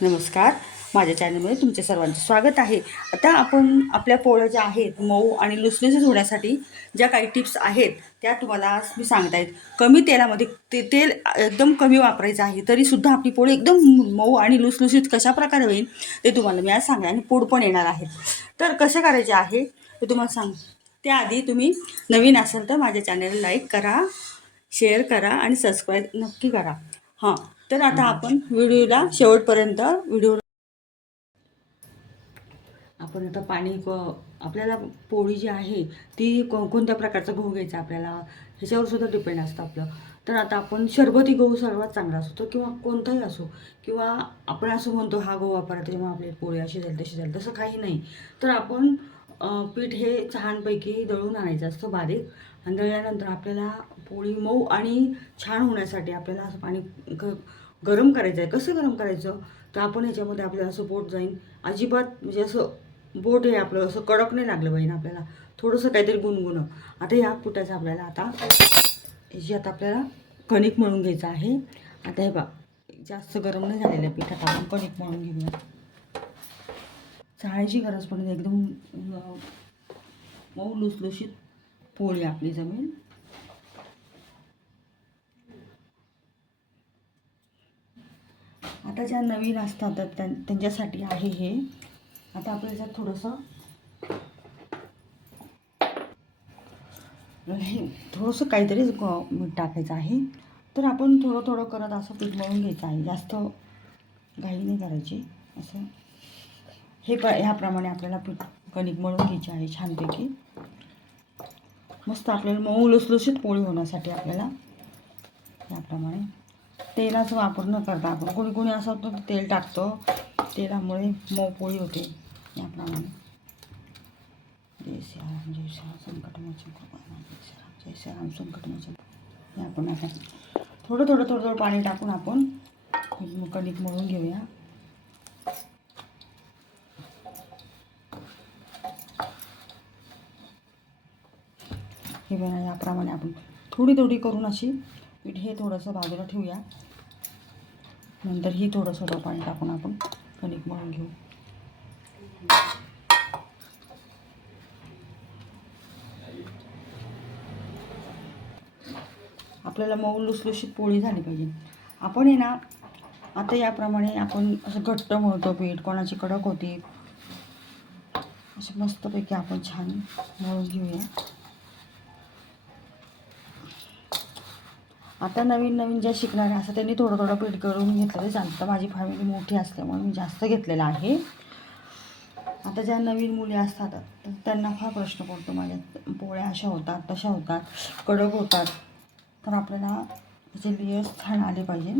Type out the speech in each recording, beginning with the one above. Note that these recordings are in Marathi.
नमस्कार. माझ्या चॅनलमध्ये तुमचे सर्वांचे स्वागत आहे. आता आपण आपल्या पोळ्या ज्या आहेत मऊ आणि लुसलुसीत होण्यासाठी ज्या काही टिप्स आहेत त्या तुम्हाला आज मी सांगता येत कमी तेलामध्ये ते तेल एकदम कमी वापरायचं आहे तरीसुद्धा आपली पोळी एकदम मऊ आणि लुसलुसीत कशा प्रकारे होईल ते तुम्हाला मी आज सांगा आणि पोड पण येणार आहे. तर कसे करायचे आहे ते तुम्हाला सांग. त्याआधी तुम्ही नवीन असाल तर माझ्या चॅनलला लाईक करा शेअर करा आणि सबस्क्राईब नक्की करा. हां तर आता आपण व्हिडिओला शेवटपर्यंत व्हिडिओ आपण आता पाणी क- आपल्याला पोळी जी आहे ती को कोणत्या प्रकारचा गहू घ्यायचा आपल्याला? ह्याच्यावर सुद्धा डिपेंड असतं आपलं. तर आता आपण शरबती गहू सर्वात चांगला असतो किंवा कोणताही असो किंवा आपण असं म्हणतो हा गहू वापरा त्याच्यामुळे आपली पोळी अशी जाईल तशी जाईल तसं काही नाही. तर आपण पीठ हे छानपैकी दळून आणायचं असतं बारीक. आणि दळल्यानंतर आपल्याला पोळी मऊ आणि छान होण्यासाठी आपल्याला असं पाणी ग गरम करायचं आहे. कसं गरम करायचं? तर आपण ह्याच्यामध्ये आपल्याला असं बोट जाईन. अजिबात म्हणजे असं बोट हे आपलं असं कडक नाही लागलं पाहिजे आपल्याला. थोडंसं काहीतरी गुणगुणं. आता या पिठाचं आपल्याला आता ह्याची आता आपल्याला कणिक म्हणून घ्यायचं आहे. आता हे बा जास्त गरम नाही झालेलं पिठात. आपण कणिक म्हणून घेऊया. चाळायची गरज पडते एकदम मऊ लुसलुशीत पोळी आपली जमीन. आता ज्या नवीन असतात तर त्यां त्यांच्यासाठी आहे हे. आता आपल्याला याच्यात थोडंसं हे थोडंसं काहीतरीच मीठ टाकायचं आहे. तर आपण थोडं थोडं करत असं पीठ मळून घ्यायचं आहे. जास्त घाई नाही करायची. असं. हे प ह्याप्रमाणे आपल्याला पीठ कणिक मळून घ्यायची आहे छानपैकी. मस्त आपल्याला मऊ लुसलुशीत पोळी होण्यासाठी आपल्याला याप्रमाणे तेलाचा वापर न करता आपण कोणी कोणी असं होतं तेल टाकतो तेलामुळे मऊ पोळी होते याप्रमाणे. जय श्रीराम जय श्रीराम संकटमोचन कृपा जय श्रीराम जय श्रीराम संकटमोचन हे आपण आता थोडं थोडं थोडं थोडं पाणी टाकून आपण कणिक मळून घेऊया. हे बघा याप्रमाणे आपण थोडी थोडी करून अशी पीठ हे थोडंसं बाजूला ठेवूया. नंतर ही थोडंसं थोडं पाणी टाकून आपण कणिक मळून घेऊ. आपल्याला मऊ लुसलुशीत पोळी झाली पाहिजे. आपण आहे ना आता याप्रमाणे आपण असं घट्ट मळतो पीठ कोणाची कडक होती. असं मस्तपैकी आपण छान मळून घेऊया. आता नवीन नवीन ज्या शिकणाऱ्या असतात त्यांनी थोडं थोडं पीठ करून घेतलं तरी चालतं माझी फॅमिली मोठी असल्यामुळे मी जास्त घेतलेलं आहे. आता ज्या नवीन मुली असतात त्यांना फार प्रश्न पडतो. माझ्या पोळ्या अशा होतात तशा होतात कडक होतात. तर आपल्याला त्याचे लेयर्स छान आले पाहिजे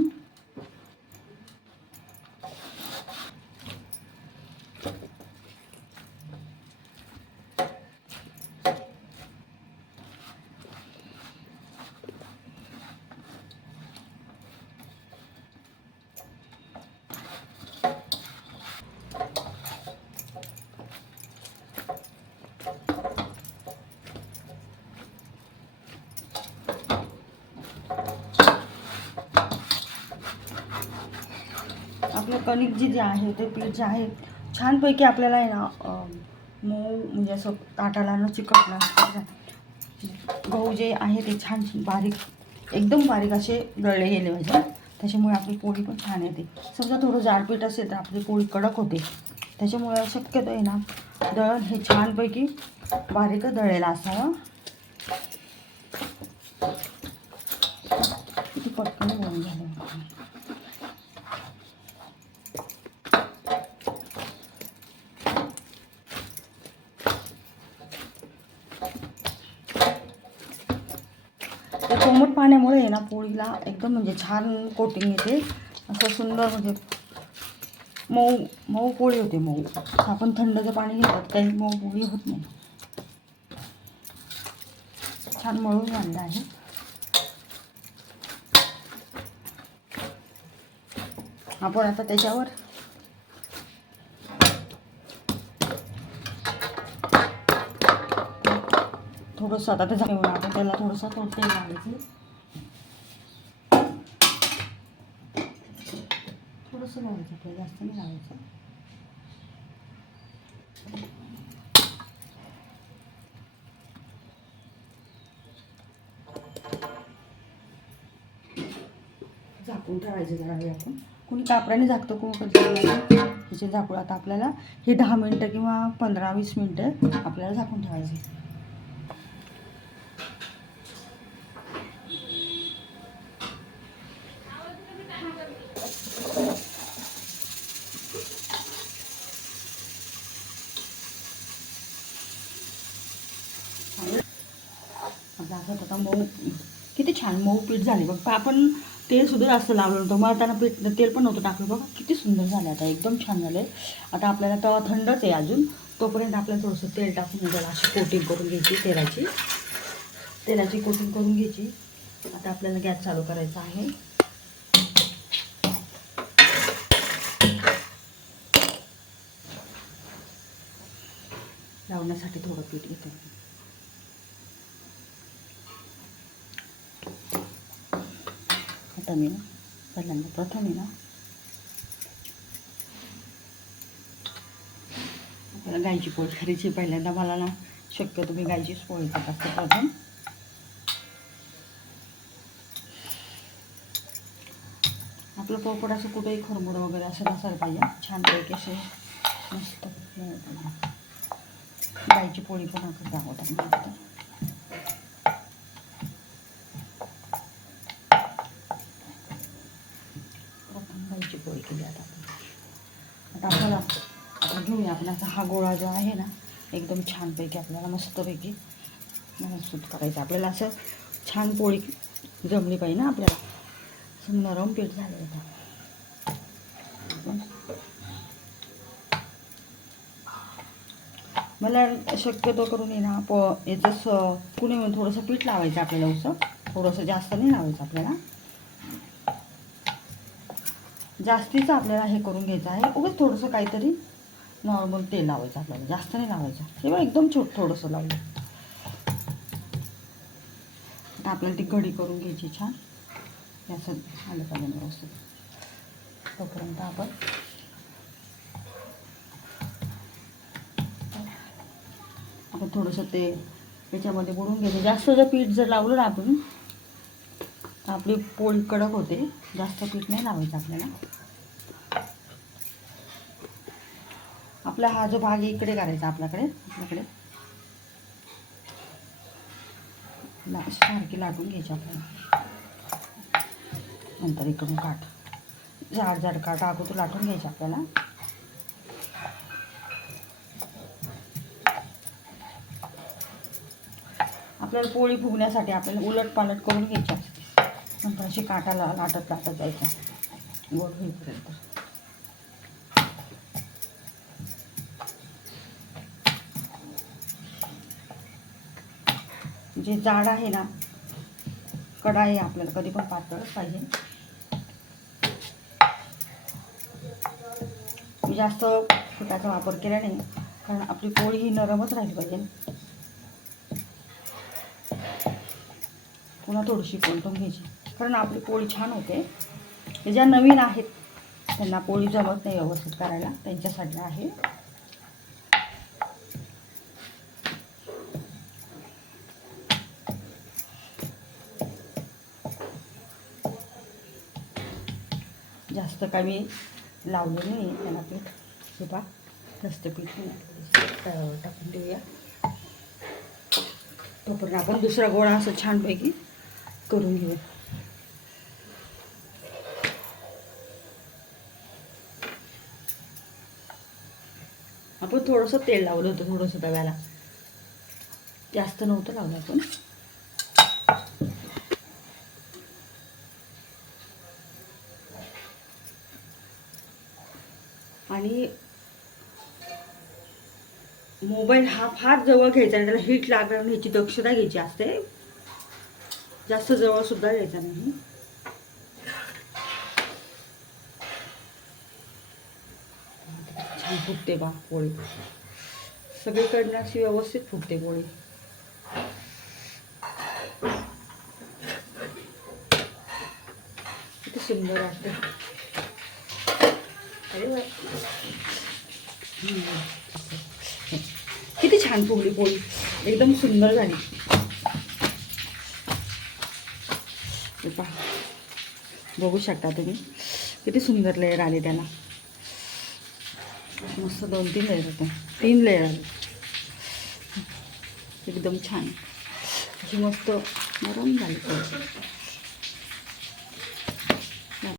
आपलं कणिक जे जे आहे ते पीठ जे आहे छानपैकी आपल्याला आहे ना मऊ म्हणजे असं ताटाला न चिकटणं गहू जे आहे ते छान बारीक एकदम बारीक असे दळले गेले पाहिजे. त्याच्यामुळे आपली पोळी पण छान येते. समजा थोडं जाडपीठ असेल तर आपली पोळी कडक होते. त्याच्यामुळे शक्यतो आहे ना दळण हे छानपैकी बारीक दळलेलं असावं. किती पटकन दळून झालं त्या कोमट पाण्यामुळे आहे ना पोळीला एकदम म्हणजे छान कोटिंग येते. असं सुंदर म्हणजे मऊ मऊ पोळी होते मऊ. आपण थंडचं पाणी घेतात काही मऊ पोळी होत नाही. छान मळून झालेलं आहे. आपण आता त्याच्यावर थोडंसं आता ते झालं आपण त्याला थोडंसं थोडं तेल लावायचं. थोडंसं लावायचं आपल्याला जास्त नाही लावायचं. झाकून ठेवायचं जरा वेळ आपण. कुणी कापडाने झाकतं कोण कधी ह्याचे झाकूळ आता आपल्याला हे दहा मिनटं किंवा पंधरा वीस मिनटं आपल्याला झाकून ठेवायचे. आता असं आता मऊ किती छान मऊ पीठ झाले बघ. पा- आपण तेलसुद्धा जास्त लावलं नव्हतं. मळताना पीठ तेल पण नव्हतं टाकलं. बघा किती सुंदर झालं आता. एकदम छान झालं. आता आपल्याला तवा थंडच आहे अजून. तोपर्यंत आपल्याला थोडंसं तेल टाकून त्याला अशी कोटिंग करून घ्यायची तेलाची. तेलाची कोटिंग करून घ्यायची. आता आपल्याला गॅस चालू करायचा आहे. लावण्यासाठी थोडं पीठ घेतो आता पहिल्यांदा प्रथम आहे ना? आपल्याला गायची पोळी करायची पहिल्यांदा मला ना शक्यतो मी गायचीच पोळी करत प्रथम. आपलं पोपड असं कुठेही खरमुड वगैरे असं नसायला पाहिजे. छानपैकी असे मस्त गायची पोळी पण आपण दाखवतात मला प्रथम गायची पोळी केली आता आपण आता आपल्याला आता घेऊया आपण आता हा गोळा जो आहे ना एकदम छानपैकी आपल्याला मस्तपैकी मस्त करायचं. आपल्याला असं छान पोळी जमली पाहिजे ना आपल्याला. असं नरम पीठ झालं होतं मला शक्यतो करून आहे ना प याचं स पुणे म्हणून थोडंसं पीठ लावायचं आपल्याला उसं. थोडंसं जास्त नाही लावायचं आपल्याला. जास्तीचं आपल्याला हे करून घ्यायचं आहे. उगाच थोडंसं काहीतरी नॉर्मल तेल लावायचं आपल्याला. जास्त नाही लावायचं. किंवा एकदम छोट थोडंसं लावलं आता आपल्याला ती कढी करून घ्यायची छान. याचं आलं पाहिजे व्यवस्थित? तोपर्यंत आपण आपण थोडंसं ते याच्यामध्ये बुडून घ्यायचं. जास्त जर पीठ जर लावलं ना आपण तर आपली पोळी कडक होते. जास्त पीठ नाही लावायचं आपल्याला. आपला हा जो भाग इकडे करायचा आपल्याकडे. आपल्याकडे. सारखी लाटून घ्यायची आपल्याला. नंतर इकडून काठ जाड जाड काठ अगोदर लाटून घ्यायची आपल्याला. आपल्याला पोळी फुगण्यासाठी आपल्याला उलट पालट करून घ्यायची. असते नंतर अशी काटाला लाटत लाटत जायचं. गोड होईपर्यंत. जे जाड आहे ना कढाई आपल्याला कधी पण पातळच पाहिजे. मी जास्त पिठाचा वापर केला नाही कारण आपली पोळी ही नरमच राहिली पाहिजे. पुन्हा थोडीशी कोणतून घ्यायची. कारण आपली पोळी छान होते. ज्या नवीन आहेत त्यांना पोळी जमत नाही व्यवस्थित करायला त्यांच्यासाठी आहे. जास्त काय मी लावलं नाही त्यांना पीठ हे पा जास्त पीठ नाही टाकून देऊया. तोपर्यंत आपण दुसरा गोळा असं छानपैकी करून घेऊया. आपण थोडंसं तेल लावलं होतं थोडंसं तव्याला जास्त नव्हतं लावलं आपण. आणि मोबाईल हा फार जवळ घ्यायचा नाही त्याला हीट लागणार नाही ह्याची दक्षता घ्यायची असते. जास्त जवळसुद्धा घ्यायचा नाही. छान फुटते बा पोळी. सगळीकडनं अशी व्यवस्थित फुटते पोळी. किती सुंदर वाटते. किती छान फुगली पोळी. एकदम सुंदर झाली. पहा. बघू शकता तुम्ही. किती सुंदर लेअर आले त्याला. मस्त दोन तीन लेअर होते. तीन लेअर आले. एकदम छान. अशी मस्त नरम झाली